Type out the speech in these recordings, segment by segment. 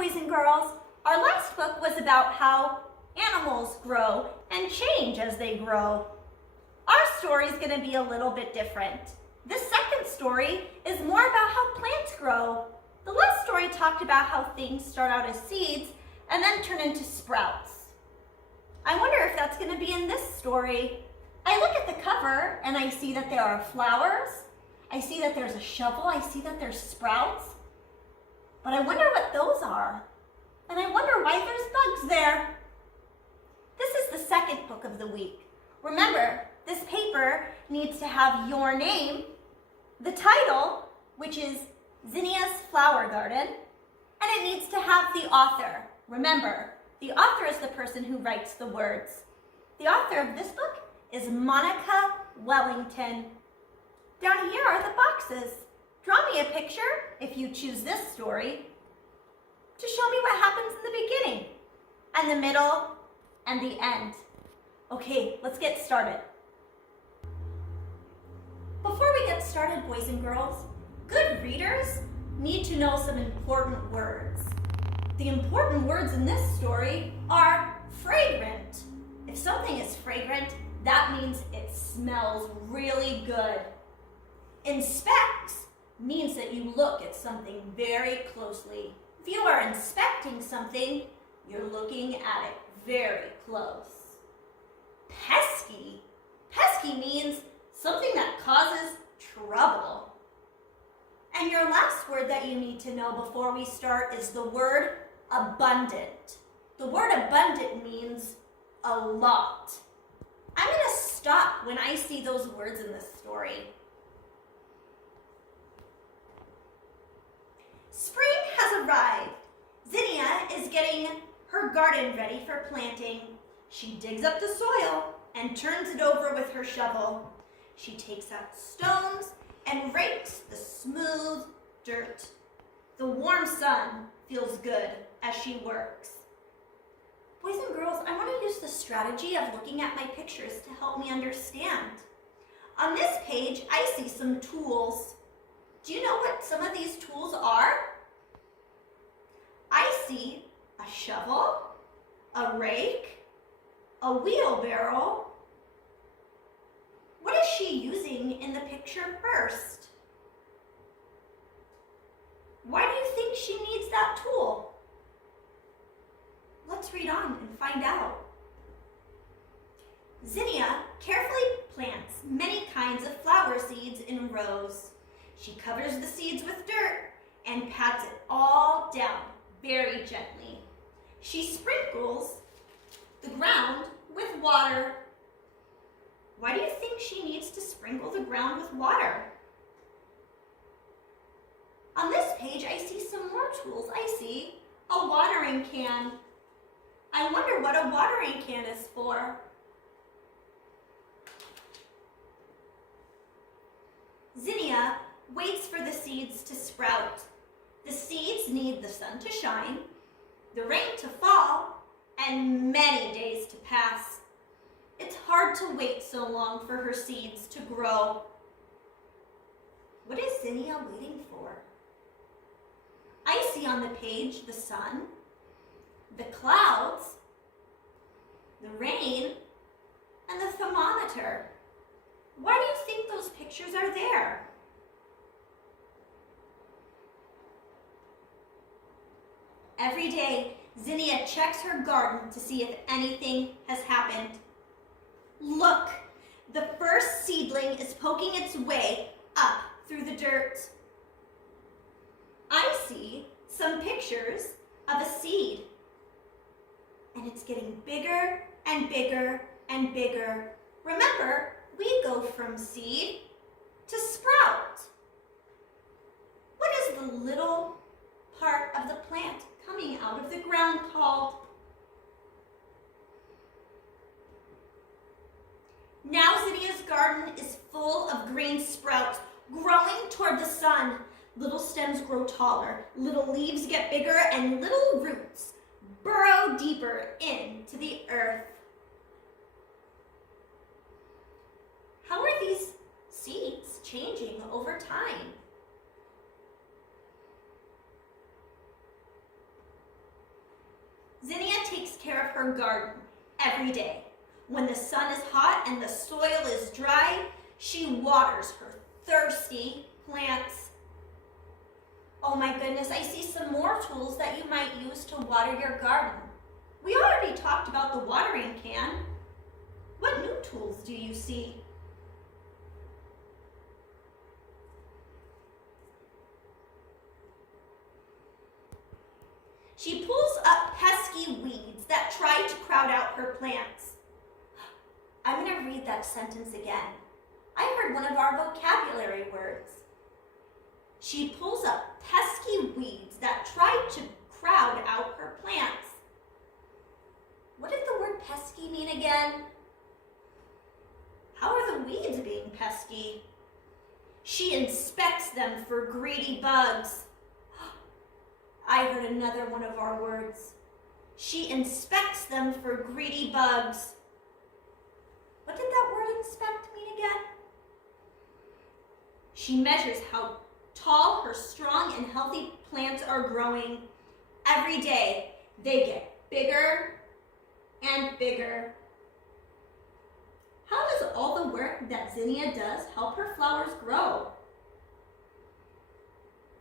boys and girls. Our last book was about how animals grow and change as they grow. Our story is going to be a little bit different. This second story is more about how plants grow. The last story talked about how things start out as seeds and then turn into sprouts. I wonder if that's going to be in this story. I look at the cover and I see that there are flowers. I see that there's a shovel. I see that there's sprouts. But I wonder what those are. And I wonder why there's bugs there. This is the second book of the week. Remember, this paper needs to have your name, the title, which is Zinnia's Flower Garden, and it needs to have the author. Remember, the author is the person who writes the words. The author of this book is Monica Wellington. Down here are the boxes. Draw me a picture, if you choose this story, to show me what happens in the beginning, and the middle, and the end. Okay, let's get started. Before we get started, boys and girls, good readers need to know some important words. The important words in this story are fragrant. If something is fragrant, that means it smells really good. Inspect means that you look at something very closely. If you are inspecting something, you're looking at it very close. Pesky. Pesky means something that causes trouble. And your last word that you need to know before we start is the word abundant. The word abundant means a lot. I'm going to stop when I see those words in this story. Spring has arrived. Zinnia is getting her garden ready for planting. She digs up the soil and turns it over with her shovel. She takes out stones and rakes the smooth dirt. The warm sun feels good as she works. Boys and girls, I want to use the strategy of looking at my pictures to help me understand. On this page, I see some tools. Do you know what some of these tools are? I see a shovel, a rake, a wheelbarrow. What is she using in the picture first? Why do you think she needs that tool? Let's read on and find out. Zinnia carefully plants many kinds of flower seeds in rows. She covers the seeds with dirt and pats it all down very gently. She sprinkles the ground with water. Why do you think she needs to sprinkle the ground with water? On this page, I see some more tools. I see a watering can. I wonder what a watering can is for. Zinnia waits for the seeds to sprout. The seeds need the sun to shine, the rain to fall, and many days to pass. It's hard to wait so long for her seeds to grow. What is Zinnia waiting for? I see on the page the sun, the clouds, the rain, and the thermometer. Why do you think those pictures are there? Every day, Zinnia checks her garden to see if anything has happened. Look, the first seedling is poking its way up through the dirt. I see some pictures of a seed, and it's getting bigger and bigger and bigger. Remember, we go from seed to sprout. What is the little part of the plant coming out of the ground called? Now Zinnia's garden is full of green sprouts growing toward the sun. Little stems grow taller, little leaves get bigger, and little roots burrow deeper into the earth. How are these seeds changing over time? her garden every day. When the sun is hot and the soil is dry, she waters her thirsty plants. Oh my goodness, I see some more tools that you might use to water your garden. We already talked about the watering can. What new tools do you see? She pulls up pesky weeds that try to crowd out her plants. I'm going to read that sentence again. I heard one of our vocabulary words. She pulls up pesky weeds that try to crowd out her plants. What did the word pesky mean again? How are the weeds being pesky? She inspects them for greedy bugs. I heard another one of our words. She inspects them for greedy bugs. What did that word inspect mean again? She measures how tall her strong and healthy plants are growing. Every day, they get bigger and bigger. How does all the work that Zinnia does help her flowers grow?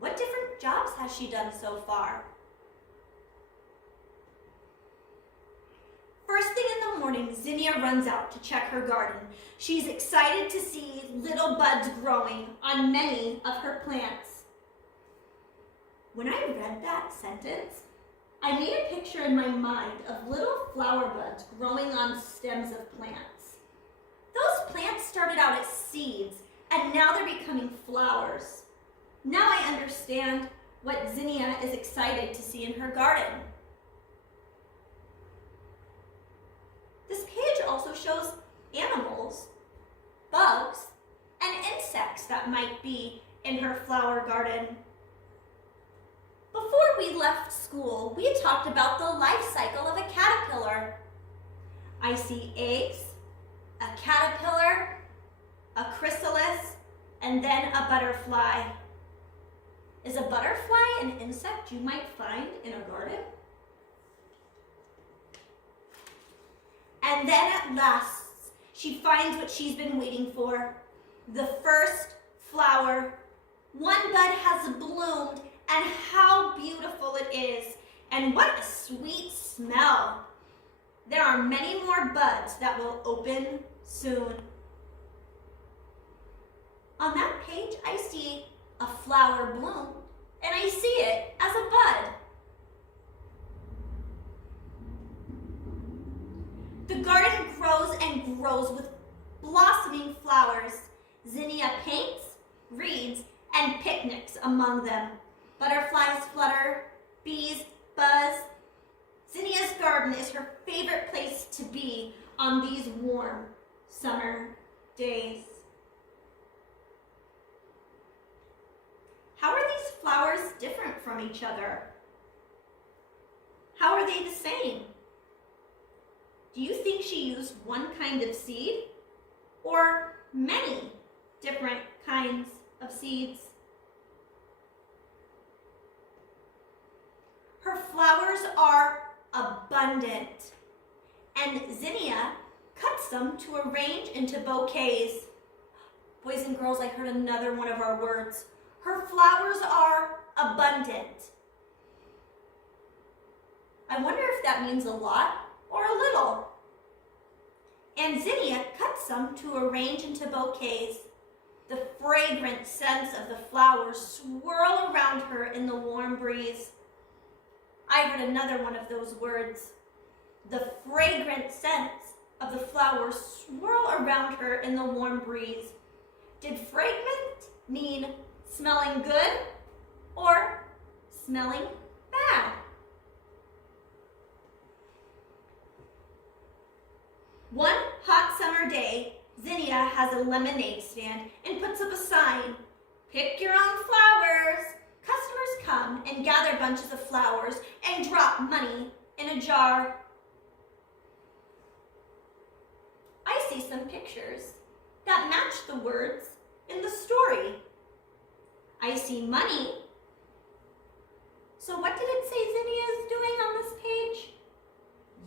What different jobs has she done so far? First thing in the morning, Zinnia runs out to check her garden. She's excited to see little buds growing on many of her plants. When I read that sentence, I made a picture in my mind of little flower buds growing on stems of plants. Those plants started out as seeds, and now they're becoming flowers. Now I understand what Zinnia is excited to see in her garden. This page also shows animals, bugs, and insects that might be in her flower garden. Before we left school, we talked about the life cycle of a caterpillar. I see eggs, a caterpillar, a chrysalis, and then a butterfly. Is a butterfly an insect you might find in a garden? And then at last, she finds what she's been waiting for, the first flower. One bud has bloomed, and how beautiful it is, and what a sweet smell. There are many more buds that will open soon. On that page, I see a flower bloom, and I see it as a bud. The garden grows and grows with blossoming flowers. Zinnia paints, reads, and picnics among them. Butterflies flutter, bees buzz. Zinnia's garden is her favorite place to be on these warm summer days. How are these flowers different from each other? How are they the same? Do you think she used one kind of seed or many different kinds of seeds? Her flowers are abundant, and Zinnia cuts them to arrange into bouquets. Boys and girls, I heard another one of our words. Her flowers are abundant. I wonder if that means a lot or a little. And Zinnia cuts them to arrange into bouquets. The fragrant scents of the flowers swirl around her in the warm breeze. I heard another one of those words. The fragrant scents of the flowers swirl around her in the warm breeze. Did fragrant mean smelling good or smelling bad? One hot summer day, Zinnia has a lemonade stand and puts up a sign. Pick your own flowers. Customers come and gather bunches of flowers and drop money in a jar. I see some pictures that match the words in the story. I see money. So what did it say Zinnia is doing on this page?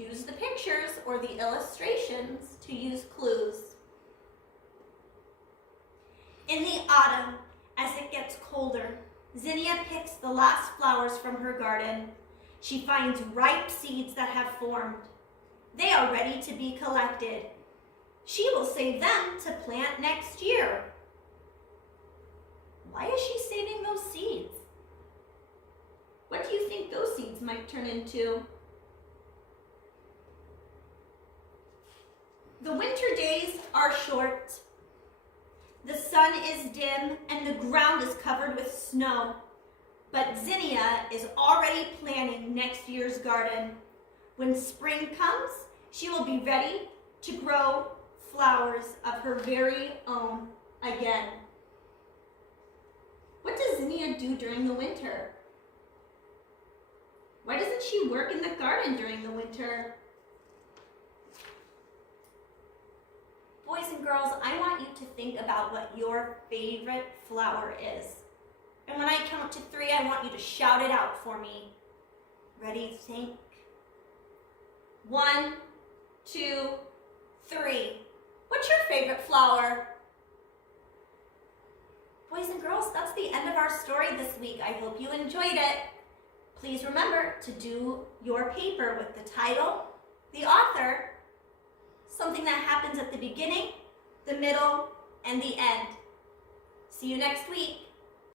Use the pictures or the illustrations to use clues. In the autumn, as it gets colder, Zinnia picks the last flowers from her garden. She finds ripe seeds that have formed. They are ready to be collected. She will save them to plant next year. Why is she saving those seeds? What do you think those seeds might turn into? The winter days are short. The sun is dim and the ground is covered with snow. But Zinnia is already planning next year's garden. When spring comes, she will be ready to grow flowers of her very own again. What does Zinnia do during the winter? Why doesn't she work in the garden during the winter? Boys and girls, I want you to think about what your favorite flower is. And when I count to 3, I want you to shout it out for me. Ready, think. 1, 2, 3. What's your favorite flower? Boys and girls, that's the end of our story this week. I hope you enjoyed it. Please remember to do your paper with the title, the author, something that happens at the beginning, the middle, and the end. See you next week.